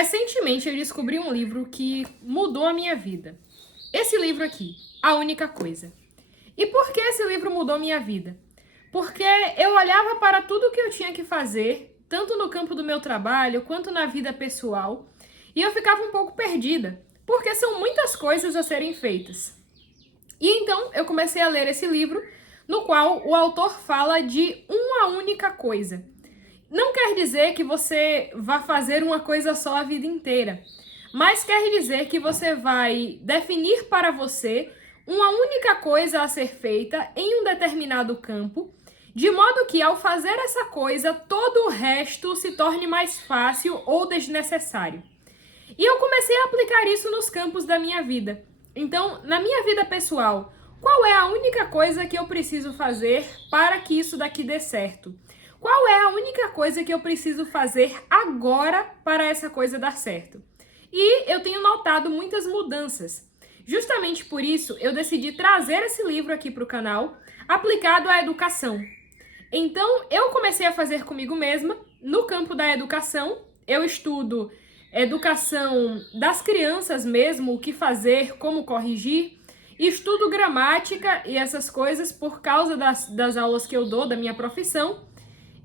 Recentemente eu descobri um livro que mudou a minha vida. Esse livro aqui, A Única Coisa. E por que esse livro mudou minha vida? Porque eu olhava para tudo que eu tinha que fazer, tanto no campo do meu trabalho quanto na vida pessoal, e eu ficava um pouco perdida, porque são muitas coisas a serem feitas. E então eu comecei a ler esse livro, no qual o autor fala de uma única coisa. Não quer dizer que você vá fazer uma coisa só a vida inteira, mas quer dizer que você vai definir para você uma única coisa a ser feita em um determinado campo, de modo que ao fazer essa coisa, todo o resto se torne mais fácil ou desnecessário. E eu comecei a aplicar isso nos campos da minha vida. Então, na minha vida pessoal, qual é a única coisa que eu preciso fazer para que isso daqui dê certo? Qual é a única coisa que eu preciso fazer agora para essa coisa dar certo? E eu tenho notado muitas mudanças. Justamente por isso, eu decidi trazer esse livro aqui para o canal, aplicado à educação. Então, eu comecei a fazer comigo mesma, no campo da educação. Eu estudo educação das crianças mesmo, o que fazer, como corrigir. Estudo gramática e essas coisas por causa das aulas que eu dou, da minha profissão.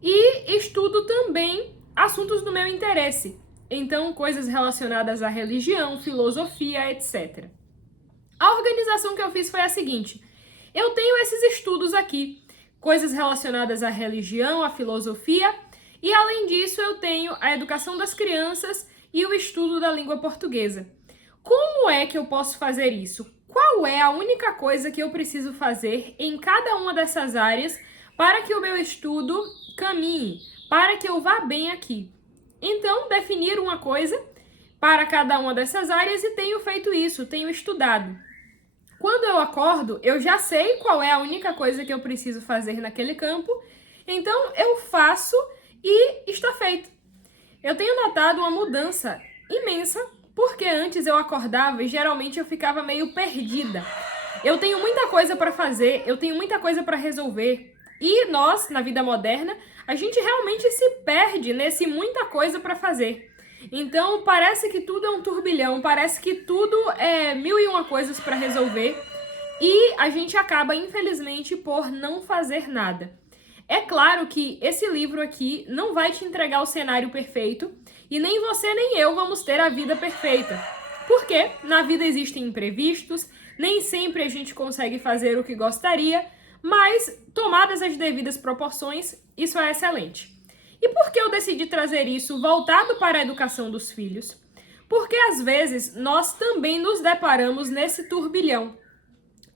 E estudo também assuntos do meu interesse. Então, coisas relacionadas à religião, filosofia, etc. A organização que eu fiz foi a seguinte. Eu tenho esses estudos aqui, coisas relacionadas à religião, à filosofia, e além disso eu tenho a educação das crianças e o estudo da língua portuguesa. Como é que eu posso fazer isso? Qual é a única coisa que eu preciso fazer em cada uma dessas áreas para que o meu estudo caminhe, para que eu vá bem aqui? Então, definir uma coisa para cada uma dessas áreas e tenho feito isso, tenho estudado. Quando eu acordo, eu já sei qual é a única coisa que eu preciso fazer naquele campo, então eu faço e está feito. Eu tenho notado uma mudança imensa, porque antes eu acordava e geralmente eu ficava meio perdida. Eu tenho muita coisa para fazer, eu tenho muita coisa para resolver. E nós, na vida moderna, a gente realmente se perde nesse muita coisa para fazer. Então, parece que tudo é um turbilhão, parece que tudo é 1001 coisas para resolver e a gente acaba, infelizmente, por não fazer nada. É claro que esse livro aqui não vai te entregar o cenário perfeito e nem você nem eu vamos ter a vida perfeita. Porque na vida existem imprevistos, nem sempre a gente consegue fazer o que gostaria, mas tomadas as devidas proporções, isso é excelente. E por que eu decidi trazer isso voltado para a educação dos filhos? Porque às vezes nós também nos deparamos nesse turbilhão.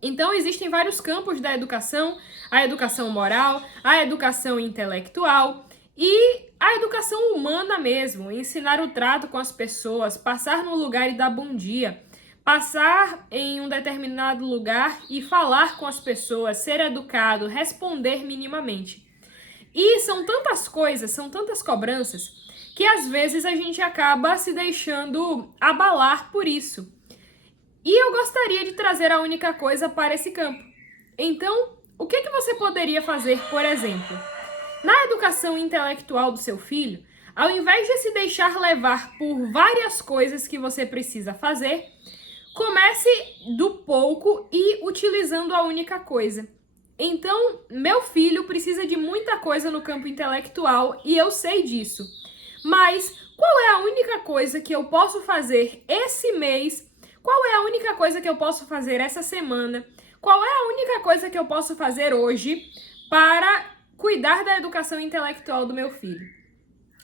Então existem vários campos da educação, a educação moral, a educação intelectual e a educação humana mesmo, ensinar o trato com as pessoas, passar no lugar e dar bom dia, passar em um determinado lugar e falar com as pessoas, ser educado, responder minimamente. E são tantas coisas, são tantas cobranças, que às vezes a gente acaba se deixando abalar por isso. E eu gostaria de trazer a única coisa para esse campo. Então, o que você poderia fazer, por exemplo? Na educação intelectual do seu filho, ao invés de se deixar levar por várias coisas que você precisa fazer, comece do pouco e utilizando a única coisa. Então, meu filho precisa de muita coisa no campo intelectual e eu sei disso. Mas qual é a única coisa que eu posso fazer esse mês? Qual é a única coisa que eu posso fazer essa semana? Qual é a única coisa que eu posso fazer hoje para cuidar da educação intelectual do meu filho?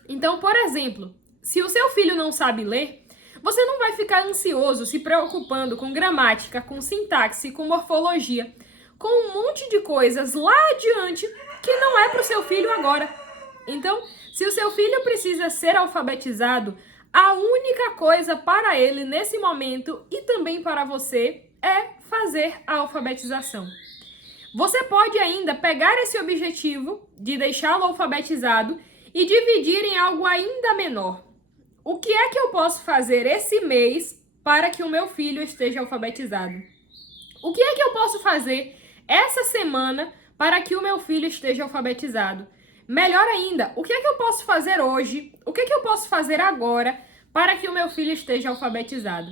Então, por exemplo, se o seu filho não sabe ler, você não vai ficar ansioso se preocupando com gramática, com sintaxe, com morfologia, com um monte de coisas lá adiante que não é para o seu filho agora. Então, se o seu filho precisa ser alfabetizado, a única coisa para ele nesse momento e também para você é fazer a alfabetização. Você pode ainda pegar esse objetivo de deixá-lo alfabetizado e dividir em algo ainda menor. O que é que eu posso fazer esse mês para que o meu filho esteja alfabetizado? O que é que eu posso fazer essa semana para que o meu filho esteja alfabetizado? Melhor ainda, o que é que eu posso fazer hoje? O que é que eu posso fazer agora para que o meu filho esteja alfabetizado.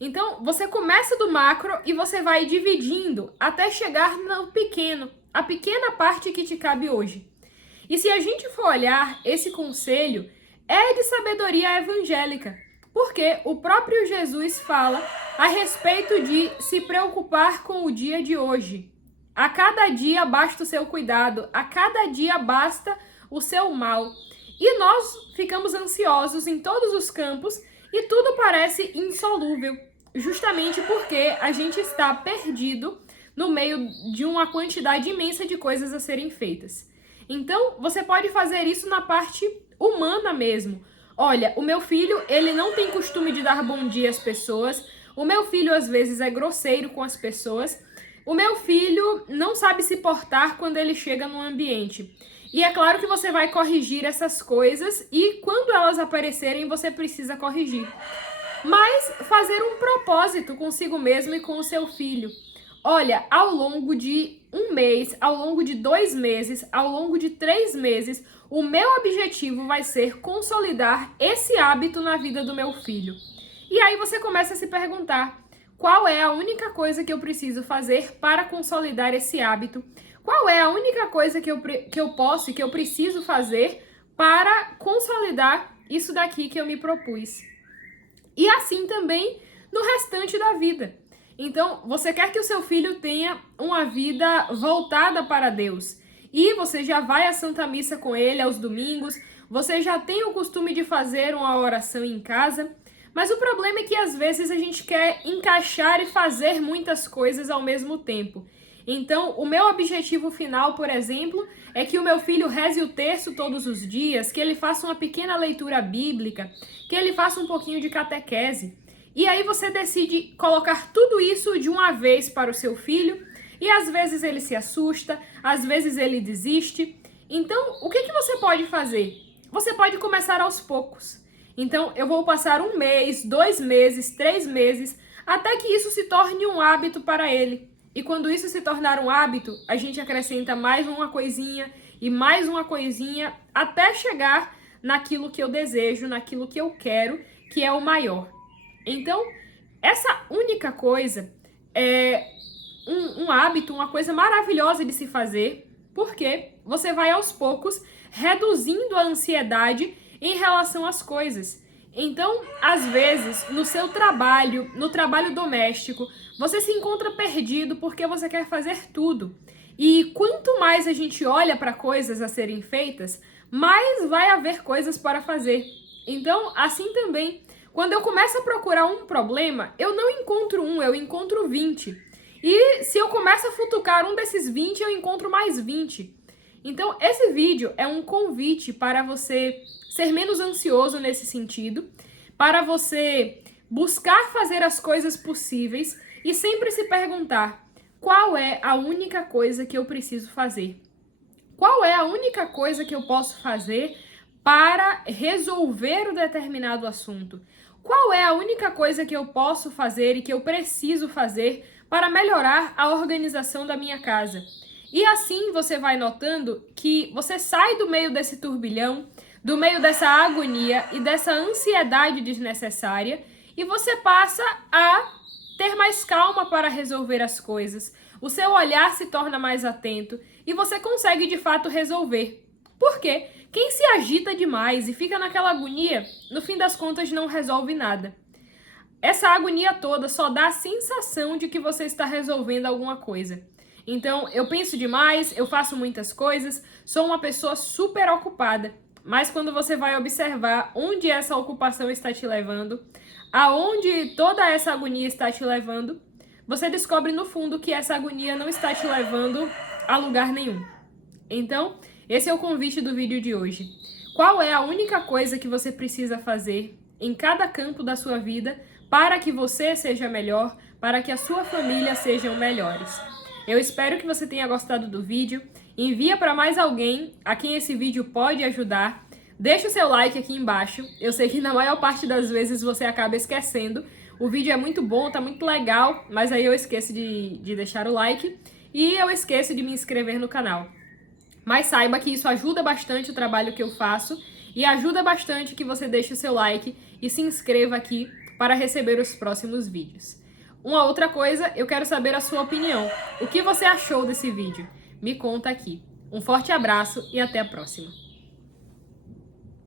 Então, você começa do macro e você vai dividindo até chegar no pequeno, a pequena parte que te cabe hoje. E se a gente for olhar, esse conselho é de sabedoria evangélica, porque o próprio Jesus fala a respeito de se preocupar com o dia de hoje. A cada dia basta o seu cuidado, a cada dia basta o seu mal. E nós ficamos ansiosos em todos os campos e tudo parece insolúvel, justamente porque a gente está perdido no meio de uma quantidade imensa de coisas a serem feitas. Então, você pode fazer isso na parte humana mesmo. Olha, o meu filho, ele não tem costume de dar bom dia às pessoas. O meu filho, às vezes, é grosseiro com as pessoas. O meu filho não sabe se portar quando ele chega no ambiente. E é claro que você vai corrigir essas coisas e quando elas aparecerem, você precisa corrigir. Mas fazer um propósito consigo mesmo e com o seu filho. Olha, ao longo de um mês, ao longo de 2 meses, ao longo de 3 meses, o meu objetivo vai ser consolidar esse hábito na vida do meu filho. E aí você começa a se perguntar, qual é a única coisa que eu preciso fazer para consolidar esse hábito? Qual é a única coisa que eu posso e que eu preciso fazer para consolidar isso daqui que eu me propus? E assim também no restante da vida. Então, você quer que o seu filho tenha uma vida voltada para Deus. E você já vai à Santa Missa com ele aos domingos, você já tem o costume de fazer uma oração em casa, mas o problema é que às vezes a gente quer encaixar e fazer muitas coisas ao mesmo tempo. Então, o meu objetivo final, por exemplo, é que o meu filho reze o terço todos os dias, que ele faça uma pequena leitura bíblica, que ele faça um pouquinho de catequese. E aí você decide colocar tudo isso de uma vez para o seu filho, e às vezes ele se assusta, às vezes ele desiste. Então, o que você pode fazer? Você pode começar aos poucos. Então, eu vou passar 1 mês, 2 meses, 3 meses, até que isso se torne um hábito para ele. E quando isso se tornar um hábito, a gente acrescenta mais uma coisinha e mais uma coisinha, até chegar naquilo que eu desejo, naquilo que eu quero, que é o maior. Então, essa única coisa é um hábito, uma coisa maravilhosa de se fazer, porque você vai aos poucos reduzindo a ansiedade em relação às coisas. Então, às vezes, no seu trabalho, no trabalho doméstico, você se encontra perdido porque você quer fazer tudo. E quanto mais a gente olha para coisas a serem feitas, mais vai haver coisas para fazer. Então, assim também, quando eu começo a procurar um problema, eu não encontro um, eu encontro 20. E se eu começo a futucar um desses 20, eu encontro mais 20. Então, esse vídeo é um convite para você ser menos ansioso nesse sentido, para você buscar fazer as coisas possíveis e sempre se perguntar, qual é a única coisa que eu preciso fazer? Qual é a única coisa que eu posso fazer para resolver um determinado assunto? Qual é a única coisa que eu posso fazer e que eu preciso fazer para melhorar a organização da minha casa? E assim você vai notando que você sai do meio desse turbilhão, do meio dessa agonia e dessa ansiedade desnecessária e você passa a ter mais calma para resolver as coisas. O seu olhar se torna mais atento e você consegue de fato resolver. Por quê? Quem se agita demais e fica naquela agonia, no fim das contas não resolve nada. Essa agonia toda só dá a sensação de que você está resolvendo alguma coisa. Então, eu penso demais, eu faço muitas coisas, sou uma pessoa super ocupada. Mas quando você vai observar onde essa ocupação está te levando, aonde toda essa agonia está te levando, você descobre no fundo que essa agonia não está te levando a lugar nenhum. Então, esse é o convite do vídeo de hoje. Qual é a única coisa que você precisa fazer em cada campo da sua vida para que você seja melhor, para que a sua família sejam melhores? Eu espero que você tenha gostado do vídeo. Envia para mais alguém a quem esse vídeo pode ajudar. Deixa o seu like aqui embaixo. Eu sei que na maior parte das vezes você acaba esquecendo. O vídeo é muito bom, tá muito legal, mas aí eu esqueço de deixar o like e eu esqueço de me inscrever no canal. Mas saiba que isso ajuda bastante o trabalho que eu faço e ajuda bastante que você deixe o seu like e se inscreva aqui para receber os próximos vídeos. Uma outra coisa, eu quero saber a sua opinião. O que você achou desse vídeo? Me conta aqui. Um forte abraço e até a próxima.